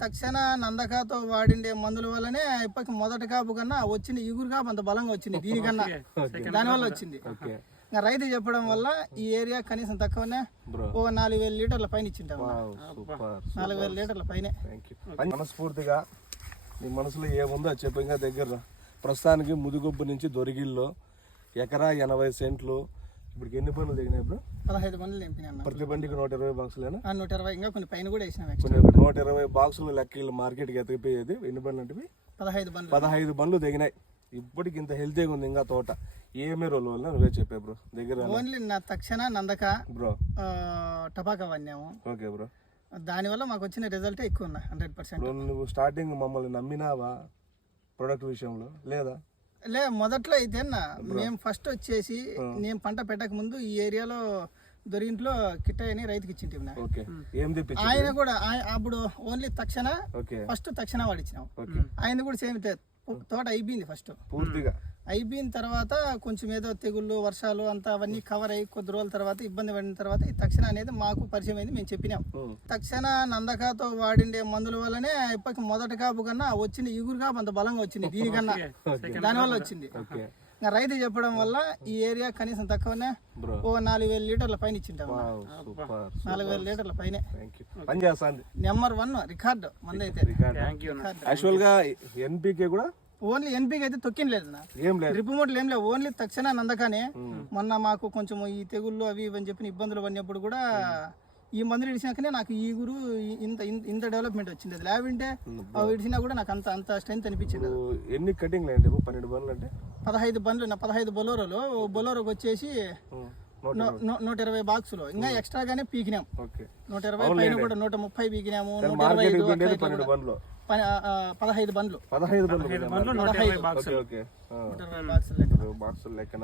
తక్షణ నందకాతో వాడిండే మందుల వల్లనే ఇప్పటికి మొదటి కాపు కన్నా వచ్చింది ఇగురు కాపు అంత బలంగా వచ్చింది దీనికన్నా. దానివల్ల వచ్చింది. రైతు చెప్పడం వల్ల ఈ ఏరియా కనీసం తక్కువనే ఓ నాలుగు వేల లీటర్ల పైన ఇచ్చింటాం సూపర్ నాలుగు వేల లీటర్ల పైనే. మనస్ఫూర్తిగా నీ మనసులో ఏముందో అది చెప్పు ఇంకా దగ్గర. ప్రస్తుతానికి ముదుగొబ్బు నుంచి దొరిగిల్లో ఎకరా ఎనభై సెంట్లు ఇప్పుడు ఎన్ని పనులు దిగినాయి బ్రో? పదహైదు నింపినాయి అన్న. ప్రతి బండికి నూట ఇరవై బాక్సులేనా నూట ఇరవై ఇంకా కొన్ని పైన కూడా వేసినాం. కొన్ని నూట ఇరవై బాక్సులు లెక్కలు మార్కెట్కి ఎతికిపోయేది ఎన్ని బండ్లు అంటే పదహైదు బండ్లు. పదహైదు బండ్లు దిగినాయి ఇప్పటికి ఇంత హెల్తీగా ఉంది ఇంకా తోట. ఏమే రోజుల వల్ల నువ్వే చెప్పే బ్రో దగ్గర ఓన్లీ నా తక్షణ నందక బ్రో. టపాకా వన్యాము ఓకే బ్రో. దానివల్ల మాకు వచ్చిన రిజల్టే ఎక్కువ ఉన్నాయి హండ్రెడ్ పర్సెంట్ నువ్వు స్టార్టింగ్ మమ్మల్ని నమ్మినావా? ప్రొడక్ట్ విషయంలో లేదా? లే మొదట్లో అయితే అన్న మేము ఫస్ట్ వచ్చేసి నేను పంట పెట్టక ముందు ఈ ఏరియాలో దొరికింట్లో కిట్టయ్య అని రైతుకి ఇచ్చింటి ఆయన కూడా ఆయ- అప్పుడు ఓన్లీ తక్షణ ఓకే. ఫస్ట్ తక్షణ వాడిచ్చినాం. ఓకే. ఆయన కూడా సేమ్ తోట అయిపోయింది ఫస్ట్. పూర్తిగా. అయిపోయిన తర్వాత కొంచెం ఏదో తెగుళ్ళు వర్షాలు అంతా అవన్నీ కవర్ అయ్యి కొద్ది రోజుల తర్వాత ఇబ్బంది పడిన తర్వాత ఈ తక్షణ అనేది మాకు పరిచయం అయింది మేము చెప్పినాం. తక్షణ నందకాతో వాడిండే మందుల వల్లనే ఇప్పటికి మొదటి కాపు కన్నా వచ్చింది ఇగురు కాపు అంత బలంగా వచ్చింది దీనికన్నా. దానివల్ల వచ్చింది. రైతు చెప్పడం వల్ల ఈ ఏరియా కనీసం తక్కువనే ఓ నాలుగు వేల లీటర్ల పైన ఇచ్చింటాం సూపర్ నాలుగు వేల లీటర్ల పైనే. నెంబర్ వన్ రికార్డు మందైతే. యాక్చువల్గా ఎన్పికే కూడా ఓన్లీ ఎన్పీకి అయితే తొక్కిన లేదు నా ఏం లేదు. డ్రిప్ ఏం లేవు ఓన్లీ తక్షణ నందకానే. మొన్న మాకు కొంచెం ఈ తెగుళ్ళు అవి ఇవి అని చెప్పిన ఇబ్బందులు పడినప్పుడు కూడా ఈ మందులు ఇడిచినాకనే నాకు ఈ గురు ఇంత ఇంత- డెవలప్మెంట్ వచ్చింది. అది లేకుంటే అవి ఇడిచినా కూడా నాకు అంత అంత స్ట్రెంత్ అనిపించింది ఎన్ని కటింగ్లు అంటే పన్నెండు బండ్లు అంటే? పదహైదు బండ్లు నా పదహైదు బొలోరోలు. బొలోరోకి వచ్చేసి నూట ఇరవై. బాక్సులు. ఇంకా ఎక్స్ట్రాగానే పీకినాం. నూట ఇరవై పైన కూడా నూట ముప్పై పీకినాము నూట ఇరవై బండ్లు. పదహైదు బండ్లు. పదహైదు బండ్లు పదహైదు. Okay okay. నూట ఇరవై బాక్సులు లెక్క. బాక్సులు లెక్కన